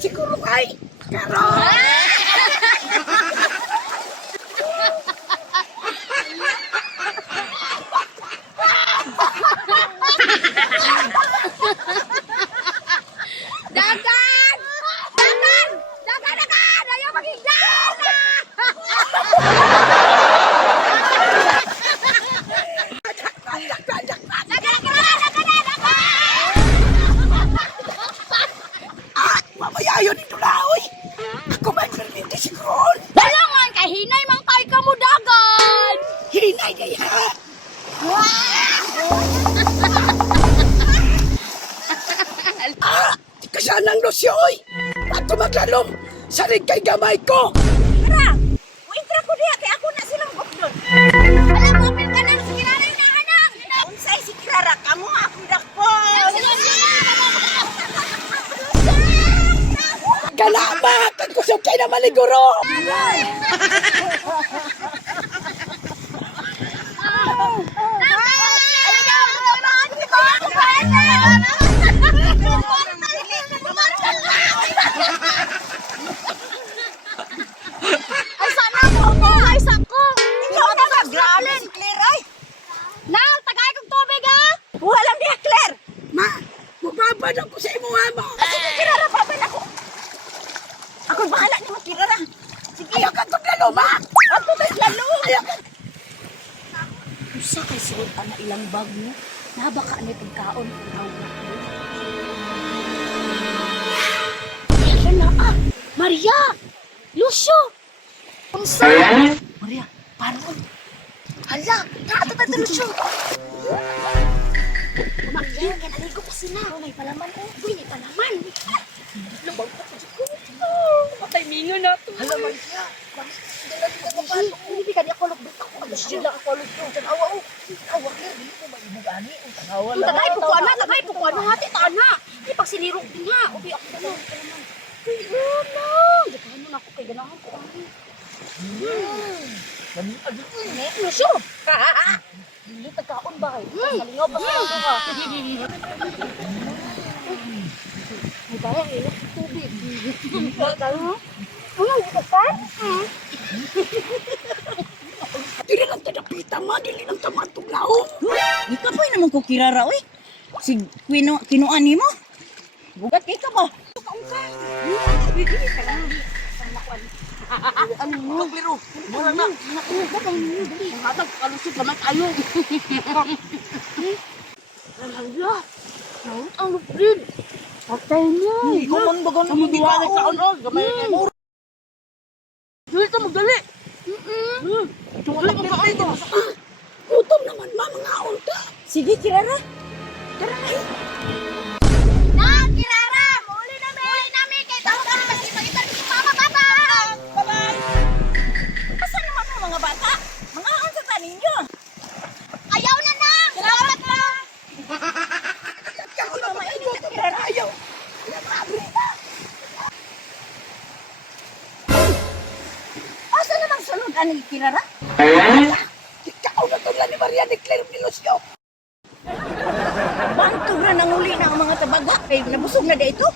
Siguro ay karon. Dagan! Dagan! Dagan! Dagan! Ayaw magigdan! Dagan! Mamaya yun ito laoy. Ako may permiti siguro. Dalangan kay hinay mang kay kamo dagan! Hinay na yan. Kasanang losyoy. Ato maglalom. Sarig kay gamay ko. Tara! Uintra ko diya kay ako na silang bukdon. Alam mo, open ka na si Kirara na hanang! Unsay si Kirara kamo akong dakpo! Kalamat. Ang kusog kayo na maliguro. Ay sana mo ako! Ay sako! Ikaw na ka! Grabe si Claire ay! Nang! Tagay kong tubig ha! Buha lang niya Claire! Ma, mababad ako sa imuha mo. Kirara pa ba ako? Ako bahala ni mo Kirara! Sige! Ayaw ka tuglalo, ma. Ako may lalo! Ayaw ka. Usa kay suot ang ilang bag mo. Nabaka ni pagkaon kung awak mo. Yan na ah! Maria! Lucio! Unsa? Maria, paron! Hala! Naato tayo Lucio! Kumakyan, yan aligo pa sila. May palaman ko. Uy, may palaman! Lumang ko pa ko. Patay mingo na to. Hala, Maria! Hindi ka di ako lukbit ako. Ano siya lang ako lukbit. Awa o. Awa ka. Hindi ko maibugani. Tagay po ko ana. Tagay po ko ana. Hati ta ana. Hindi pag sinirok din ha. Ubi ako na. Uy, ano? Dikahan mo na ako kay ganahan ko. Ano siya? Hindi tagkaon ba kayo? Malingaw pa sa ako ka. May kaya ilok tubig. Ano? Ito ka? Dili lang tinapita, ma. Dili lang tamatuglaw. Ikaw po naman ko kirara, oy. Si kinuan ni mo. Bugat kay ka ba? Ano mo? Pero, mura na. Matag kalusot naman tayo. Hala. Naut ang luprin. Patay niya. Ikaw man bagang hindi ka nagkaon, oh. Gamay kay mo. Dili ta magdali. Wala ka pa ito. Utom naman, ma. Mga unta. Sige, kirara. Tara na yun. Kirara! Muli namin! Kaya tawag ka naman kita ni Mama Bata! Bye-bye! Asan naman ang mga bata? Mga ansa ka ninyo. Ayaw na na! Salamat mo! Ikaw na mainit ka kirara. Ayaw. Asa namang sunod ani kirara? Ikaw na tula ni Maria ni Claire ni Lucio. Bantog na nanguli na ang mga tabaga. Kay nabusog na dito.